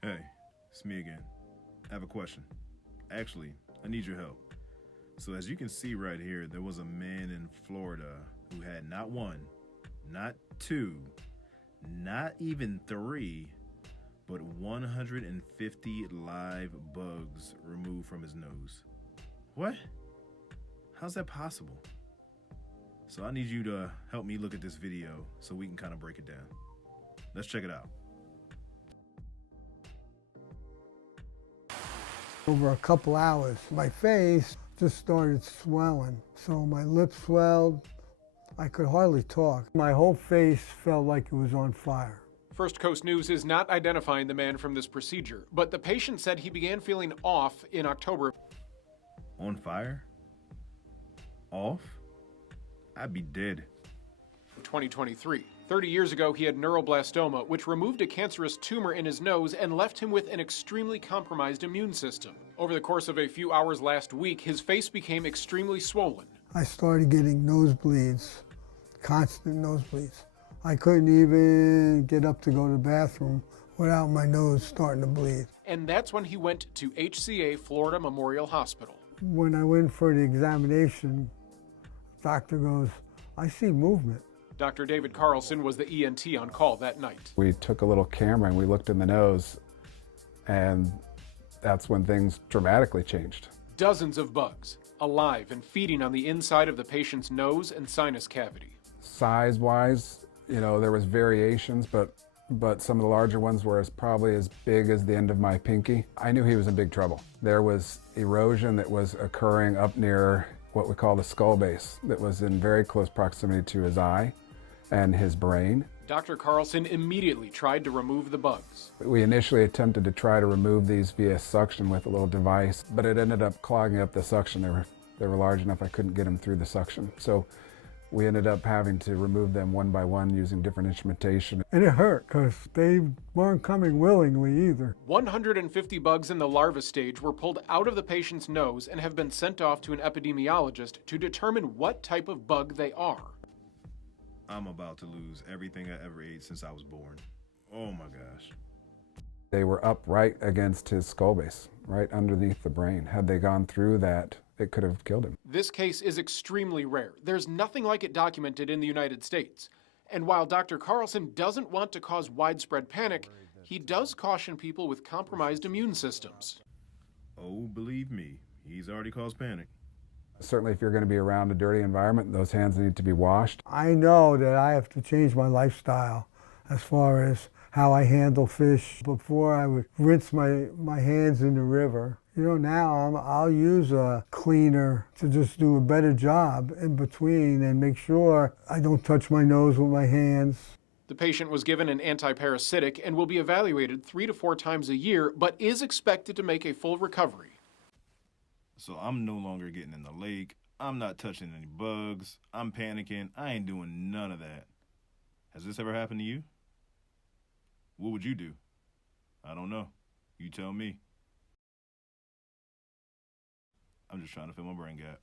Hey, it's me again. I have a question. Actually, I need your help. So, as you can see right here, there was a man in Florida who had not one, not two, not even three, but 150 live bugs removed from his nose. What? How's that possible? So, I need you to help me look at this video so we can kind of break it down. Let's check it out. Over a couple hours, my face just started swelling. So my lips swelled. I could hardly talk. My whole face felt like it was on fire. First Coast News is not identifying the man from this procedure, but the patient said he began feeling off in October. On fire? Off? I'd be dead. 2023. 30 years ago, he had neuroblastoma, which removed a cancerous tumor in his nose and left him with an extremely compromised immune system. Over the course of a few hours last week, his face became extremely swollen. I started getting nosebleeds, constant nosebleeds. I couldn't even get up to go to the bathroom without my nose starting to bleed. And that's when he went to HCA Florida Memorial Hospital. When I went for the examination, the doctor goes, "I see movement." Dr. David Carlson was the ENT on call that night. We took a little camera and we looked in the nose, and that's when things dramatically changed. Dozens of bugs, alive and feeding on the inside of the patient's nose and sinus cavity. Size-wise, there was variations, but some of the larger ones were probably as big as the end of my pinky. I knew he was in big trouble. There was erosion that was occurring up near what we call the skull base that was in very close proximity to his eye and his brain. Dr. Carlson immediately tried to remove the bugs. We initially attempted to try to remove these via suction with a little device, but it ended up clogging up the suction. They were large enough I couldn't get them through the suction. So we ended up having to remove them one by one using different instrumentation. And it hurt because they weren't coming willingly either. 150 bugs in the larva stage were pulled out of the patient's nose and have been sent off to an epidemiologist to determine what type of bug they are. I'm about to lose everything I ever ate since I was born. Oh my gosh. They were up right against his skull base, right underneath the brain. Had they gone through that, it could have killed him. This case is extremely rare. There's nothing like it documented in the United States. And while Dr. Carlson doesn't want to cause widespread panic, he does caution people with compromised immune systems. Oh, believe me, he's already caused panic. Certainly if you're going to be around a dirty environment, those hands need to be washed. I know that I have to change my lifestyle as far as how I handle fish. Before I would rinse my hands in the river. Now I'll use a cleaner to just do a better job in between and make sure I don't touch my nose with my hands. The patient was given an antiparasitic and will be evaluated 3 to 4 times a year, but is expected to make a full recovery. So I'm no longer getting in the lake. I'm not touching any bugs. I'm panicking. I ain't doing none of that. Has this ever happened to you? What would you do? I don't know. You tell me. I'm just trying to fill my brain gap.